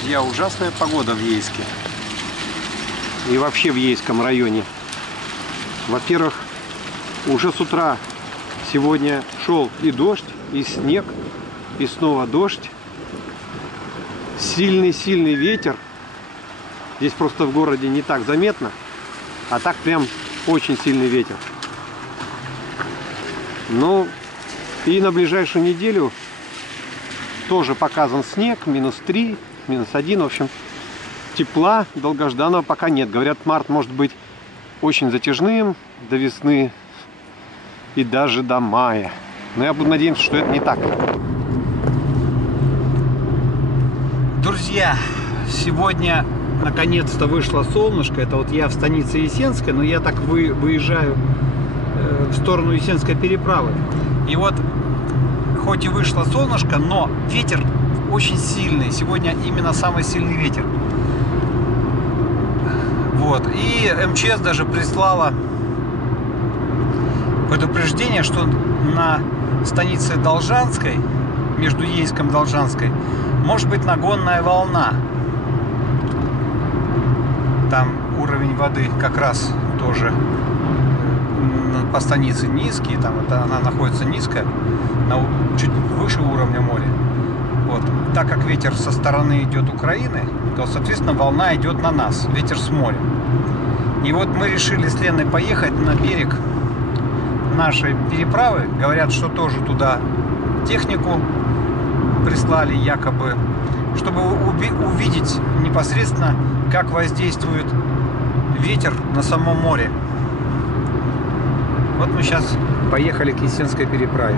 Друзья, ужасная погода в Ейске. И вообще в Ейском районе. Во-первых, уже с утра сегодня шел и дождь, и снег, и снова дождь. Сильный ветер. Здесь просто в городе не так заметно, а так прям очень сильный ветер. Ну, и на ближайшую неделю тоже показан снег, -3, -1, в общем, тепла долгожданного пока нет. Говорят, март может быть очень затяжным до весны и даже до мая. Но я буду надеяться, что это не так. Друзья, сегодня наконец-то вышло солнышко. Это вот я в станице Есенской, но я так выезжаю в сторону Есенской переправы. И вот, хоть и вышло солнышко, но ветер очень сильный. Сегодня именно самый сильный ветер. Вот. И МЧС даже прислала предупреждение, что на станице Должанской, между Ейском и Должанской, может быть нагонная волна. Там уровень воды как раз тоже по станице низкий, там она находится низко, чуть выше уровня моря. Вот. Так как ветер со стороны идет Украины, то, соответственно, волна идет на нас, ветер с моря. И вот мы решили с Леной поехать на берег нашей переправы. Говорят, что тоже туда технику прислали, якобы, чтобы увидеть непосредственно, как воздействует ветер на самом море. Вот мы сейчас поехали к Есенской переправе.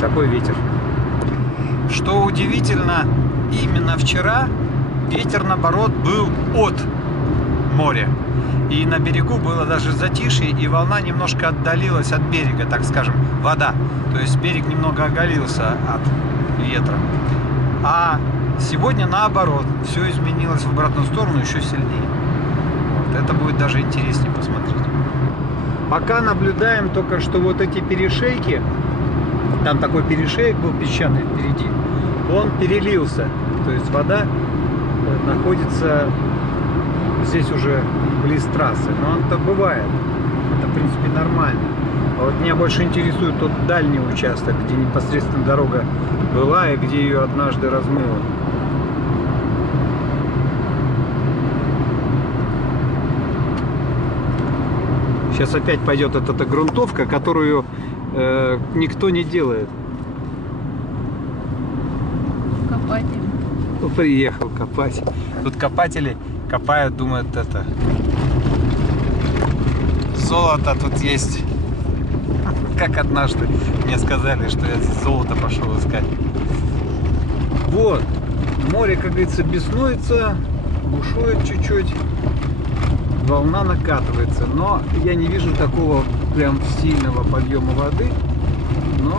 Такой ветер. Что удивительно, именно вчера ветер, наоборот, был от моря. И на берегу было даже затишье, и волна немножко отдалилась от берега, так скажем, вода. То есть берег немного оголился от ветра. А сегодня наоборот, все изменилось в обратную сторону еще сильнее. Вот. Это будет даже интереснее посмотреть. Пока наблюдаем только, что вот эти перешейки, там такой перешеек был песчаный впереди, он перелился. То есть вода находится здесь уже близ трассы. Но он-то бывает. Это, в принципе, нормально. А вот меня больше интересует тот дальний участок, где непосредственно дорога была и где ее однажды размыло. Сейчас опять пойдет эта грунтовка, которую никто не делает. Копатель. Приехал копать. Тут копатели копают, думают, это золото тут есть. Как однажды мне сказали, что я здесь золото пошел искать. Вот. Море, как говорится, беснуется, бушует чуть-чуть. Волна накатывается, но я не вижу такого прям сильного подъема воды. Но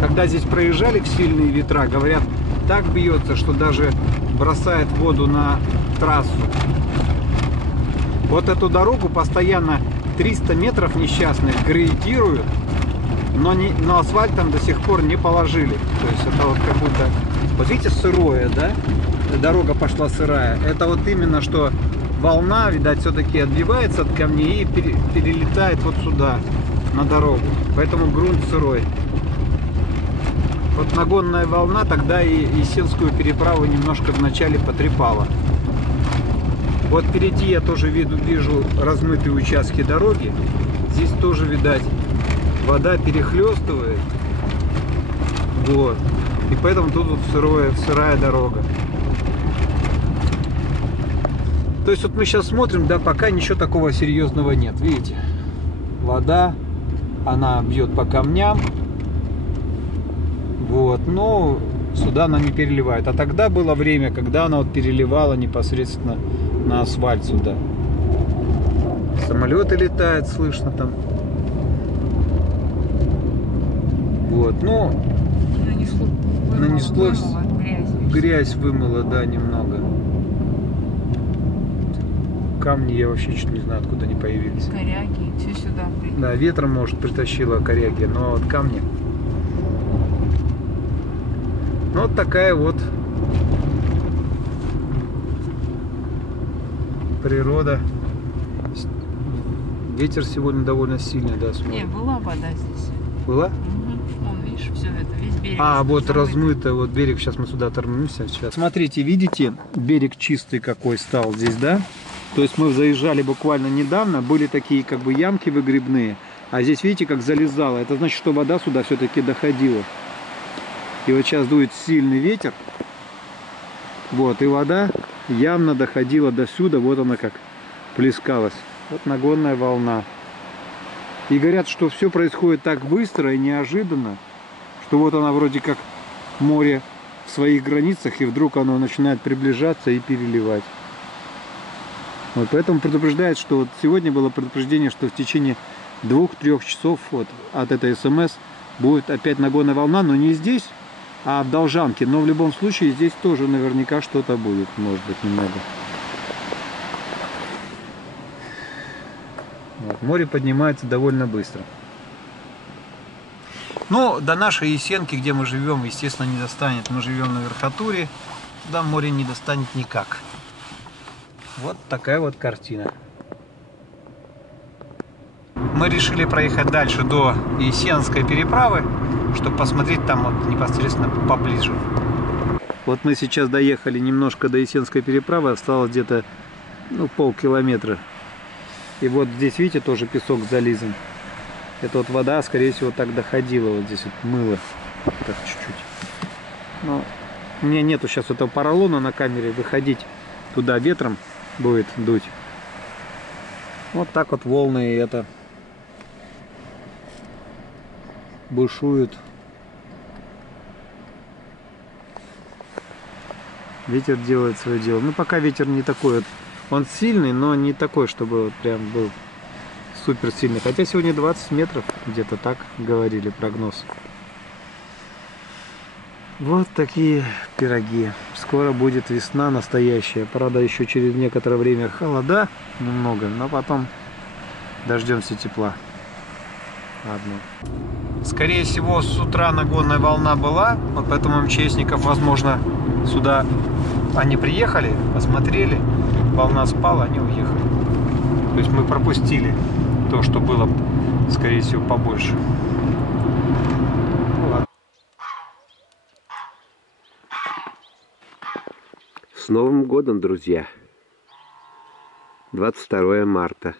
когда здесь проезжали в сильные ветра, говорят, так бьется, что даже бросает воду на трассу. Вот эту дорогу постоянно 300 метров несчастных грейдируют, но асфальтом до сих пор не положили. То есть это вот как будто, вот видите, сырое, да? Дорога пошла сырая. Это вот именно что волна, видать, все-таки отбивается от камней и перелетает вот сюда, на дорогу. Поэтому грунт сырой. Вот нагонная волна тогда и Есенскую переправу немножко вначале потрепала. Вот впереди я тоже вижу размытые участки дороги. Здесь тоже, видать, вода перехлестывает. Вот. И поэтому тут вот сырая дорога. То есть вот мы сейчас смотрим, да, пока ничего такого серьезного нет. Видите? Вода, она бьет по камням. Вот, но сюда она не переливает. А тогда было время, когда она вот переливала непосредственно на асфальт сюда. Самолеты летают, слышно там. Вот, ну, нанесло грязь вымыло, да, немного. Камни я вообще чуть не знаю, откуда они появились. Коряги, все сюда. Да, ветром, может, притащило коряги, но вот камни. Ну, вот такая вот Природа. Ветер сегодня довольно сильный, да, смотри. Не, была вода здесь. Была? Угу. Вон, видишь, все это, весь берег. А, вот замыт. размыто, вот берег, сейчас мы сюда тормозимся. Сейчас. Смотрите, видите, берег чистый какой стал здесь, да? То есть мы заезжали буквально недавно, были такие как бы ямки выгребные, а здесь видите, как залезало. Это значит, что вода сюда все-таки доходила. И вот сейчас дует сильный ветер. Вот, и вода явно доходила до сюда, вот она как плескалась. Вот нагонная волна. И говорят, что все происходит так быстро и неожиданно, что вот она вроде как море в своих границах, и вдруг оно начинает приближаться и переливать. Вот поэтому предупреждает, что вот сегодня было предупреждение, что в течение 2-3 часов вот от этой СМС будет опять нагонная волна, но не здесь, а в Должанке. Но в любом случае здесь тоже наверняка что-то будет, может быть, немного. Вот, море поднимается довольно быстро. Но до нашей Есенки, где мы живем, естественно, не достанет. Мы живем на верхотуре, туда море не достанет никак. Вот такая вот картина. Мы решили проехать дальше до Есенской переправы, чтобы посмотреть там вот непосредственно поближе. Вот мы сейчас доехали немножко до Есенской переправы, осталось где-то полкилометра. И вот здесь, видите, тоже песок зализан. Это вот вода, скорее всего, так доходила. Вот здесь вот мыло. Так чуть-чуть. Но у меня нету сейчас этого поролона на камере. Выходить туда ветром будет дуть. Вот так вот волны и это бушуют. Ветер делает свое дело. Ну, пока ветер не такой вот. Он сильный, но не такой, чтобы вот прям был супер сильный. Хотя сегодня 20 метров, где-то так говорили прогноз. Вот такие пироги. Скоро будет весна настоящая. Правда, еще через некоторое время холода немного, но потом дождемся тепла. Ладно. Скорее всего, с утра нагонная волна была, вот поэтому МЧСников, возможно, сюда они приехали, посмотрели. Волна спала, они уехали. То есть мы пропустили то, что было, скорее всего, побольше. С Новым годом, друзья! 22 марта.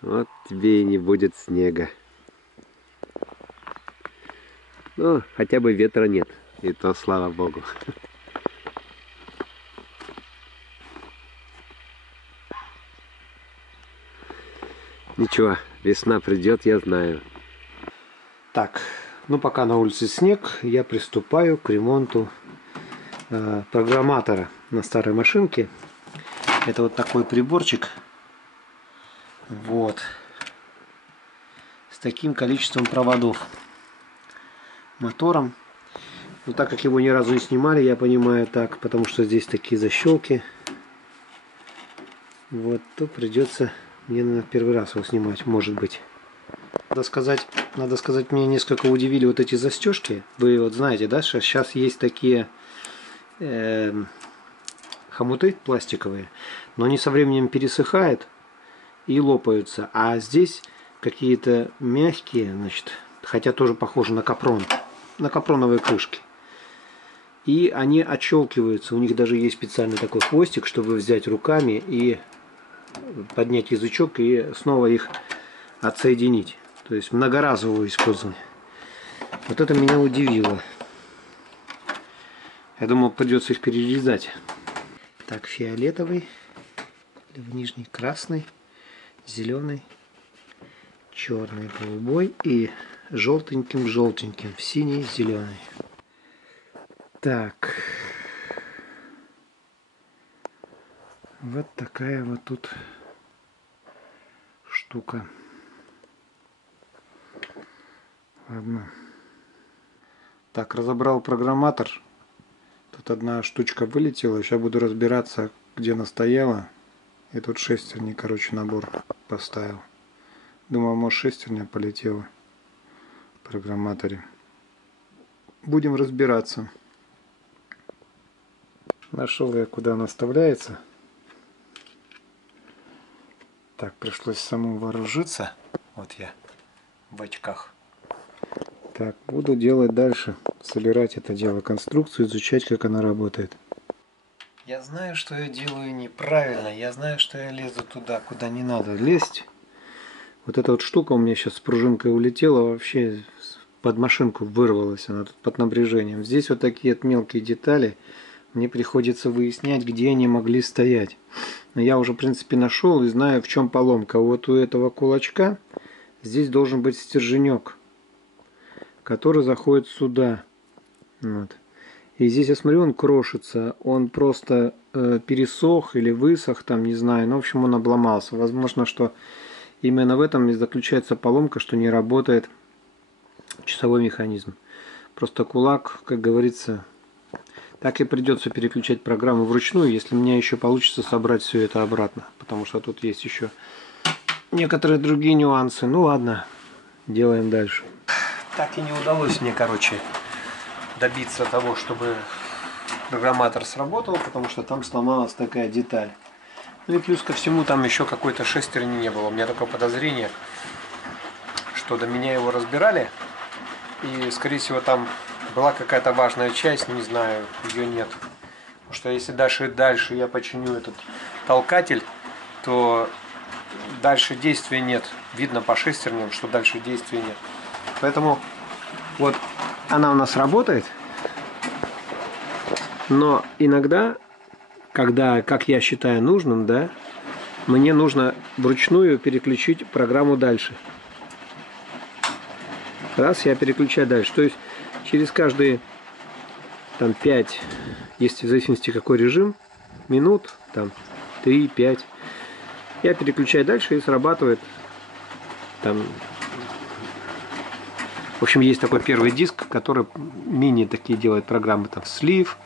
Вот тебе и не будет снега. Ну, хотя бы ветра нет. И то слава богу. Ничего, весна придет, я знаю. Так, ну пока на улице снег, я приступаю к ремонту программатора на старой машинке. Это вот такой приборчик. Вот. С таким количеством проводов. Мотором. Но так как его ни разу не снимали, я понимаю так, потому что здесь такие защелки. Вот, то придется мне, наверное, первый раз его снимать, может быть. Надо сказать, меня несколько удивили вот эти застежки. Вы вот знаете, да, что сейчас есть такие хомуты пластиковые, но они со временем пересыхают и лопаются. А здесь какие-то мягкие, значит, хотя тоже похожи на капрон, на капроновые крышки. И они отщелкиваются. У них даже есть специальный такой хвостик, чтобы взять руками и поднять язычок и снова их отсоединить. То есть многоразового использования. Вот это меня удивило. Я думал, придется их перерезать. Так, фиолетовый, в нижний красный, зеленый, черный, голубой и желтеньким, синий, зеленый. Так. Вот такая вот тут штука. Ладно. Так, разобрал программатор. Тут одна штучка вылетела. Сейчас буду разбираться, где она стояла. И тут шестерни, короче, набор поставил. Думал, может, шестерня полетела в программаторе. будем разбираться. Нашел я, куда она вставляется. Так, пришлось самому вооружиться. Вот я в очках. Так, буду делать дальше. Собирать это дело, конструкцию, изучать, как она работает. Я знаю, что я делаю неправильно. Я знаю, что я лезу туда, куда не надо лезть. Вот эта вот штука у меня сейчас с пружинкой улетела, вообще под машинку вырвалась. Она тут под напряжением. Здесь вот такие вот мелкие детали. Мне приходится выяснять, где они могли стоять. Но я уже, в принципе, нашел и знаю, в чем поломка. Вот у этого кулачка здесь должен быть стерженек, который заходит сюда. Вот. И здесь, я смотрю, он крошится. Он просто пересох или высох, там, не знаю. Ну, в общем, он обломался. Возможно, что именно в этом и заключается поломка, что не работает часовой механизм. Просто кулак, как говорится... Так и придется переключать программу вручную, если мне еще получится собрать все это обратно. Потому что тут есть еще некоторые другие нюансы. Ну ладно, делаем дальше. Так и не удалось мне, короче, добиться того, чтобы программатор сработал, потому что там сломалась такая деталь. Ну и плюс ко всему там еще какой-то шестерни не было. У меня такое подозрение, что до меня его разбирали. И, скорее всего, там была какая-то важная часть, не знаю, ее нет. Потому что если дальше я починю этот толкатель, то дальше действия нет. Видно по шестерням, что дальше действия нет. Поэтому вот она у нас работает. Но иногда, когда, как я считаю нужным, да, мне нужно вручную переключить программу дальше. Раз, я переключаю дальше. То есть через каждые там 5, если в зависимости какой режим, минут, там 3-5, я переключаю дальше и срабатывает там. В общем, есть такой первый диск, который мини такие делает программы, там слив.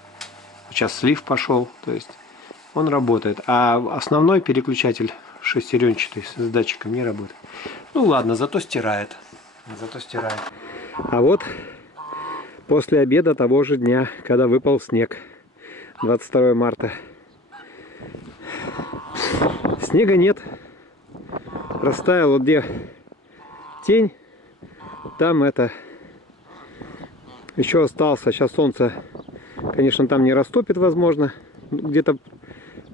Сейчас слив пошел, то есть он работает. А основной переключатель шестеренчатый с датчиком не работает. Ну ладно, зато стирает. А вот после обеда того же дня, когда выпал снег, 22 марта. Снега нет. Растаял, вот где тень, там это еще остался. Сейчас солнце, конечно, там не растопит, возможно. Где-то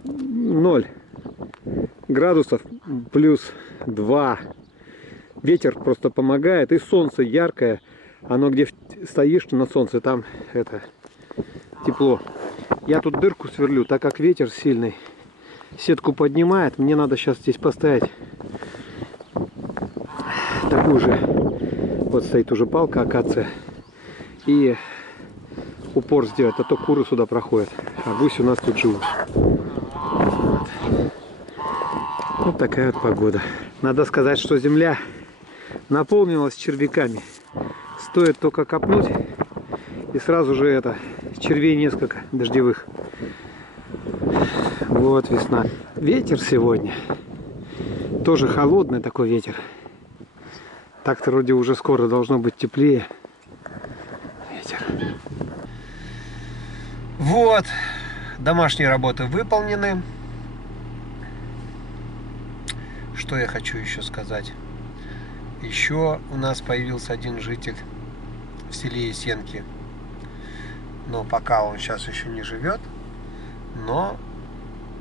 0 градусов, плюс 2. Ветер просто помогает, и солнце яркое. Оно где стоишь на солнце, там это тепло. Я тут дырку сверлю, так как ветер сильный. Сетку поднимает. Мне надо сейчас здесь поставить такую же. Вот стоит уже палка, акация. И упор сделать, а то куры сюда проходят. А гуси у нас тут живут. Вот такая вот погода. Надо сказать, что земля наполнилась червяками. Стоит только копнуть, и сразу же это червей несколько дождевых. Вот весна. Ветер сегодня тоже холодный такой ветер. Так-то вроде уже скоро должно быть теплее. Ветер. Вот, домашние работы выполнены. Что я хочу еще сказать? Еще у нас появился один житель в селе Есенки. Но пока он сейчас еще не живет. Но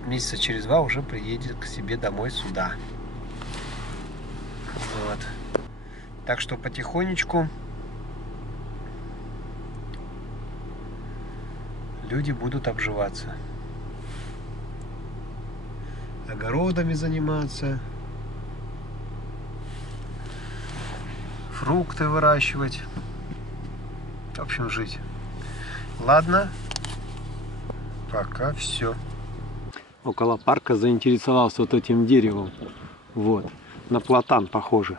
месяца через 2 уже приедет к себе домой сюда. Вот. Так что потихонечку люди будут обживаться. Огородами заниматься. Фрукты выращивать. В общем, жить. Ладно. Пока все. Около парка заинтересовался вот этим деревом. Вот. На платан похоже.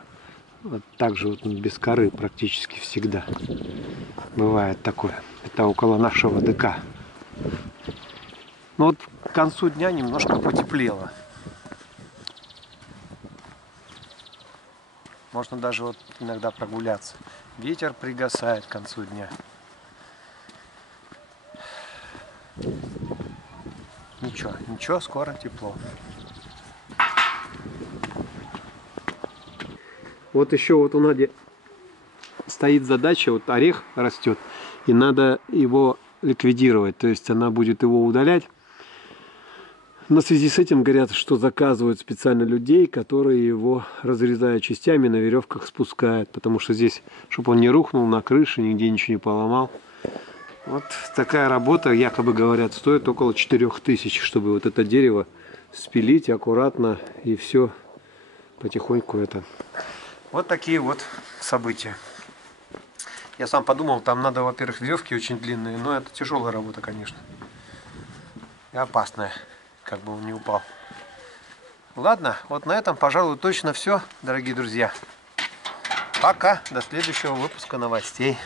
Вот так же вот без коры практически всегда. Бывает такое. Это около нашего ДК. Но вот к концу дня немножко потеплело. Можно даже вот иногда прогуляться. Ветер пригасает к концу дня. Ничего, ничего, скоро тепло. Вот еще вот у Нади стоит задача, вот орех растет, и надо его ликвидировать, то есть она будет его удалять. Но в связи с этим говорят, что заказывают специально людей, которые его разрезают частями, на веревках спускают, потому что здесь, чтобы он не рухнул на крыше, нигде ничего не поломал. Вот такая работа, якобы говорят, стоит около 4000, чтобы вот это дерево спилить аккуратно и все потихоньку это. Вот такие вот события. Я сам подумал, там надо, во-первых, веревки очень длинные, но это тяжелая работа, конечно. И опасная, как бы он не упал. Ладно, вот на этом, пожалуй, точно все, дорогие друзья. Пока, до следующего выпуска новостей.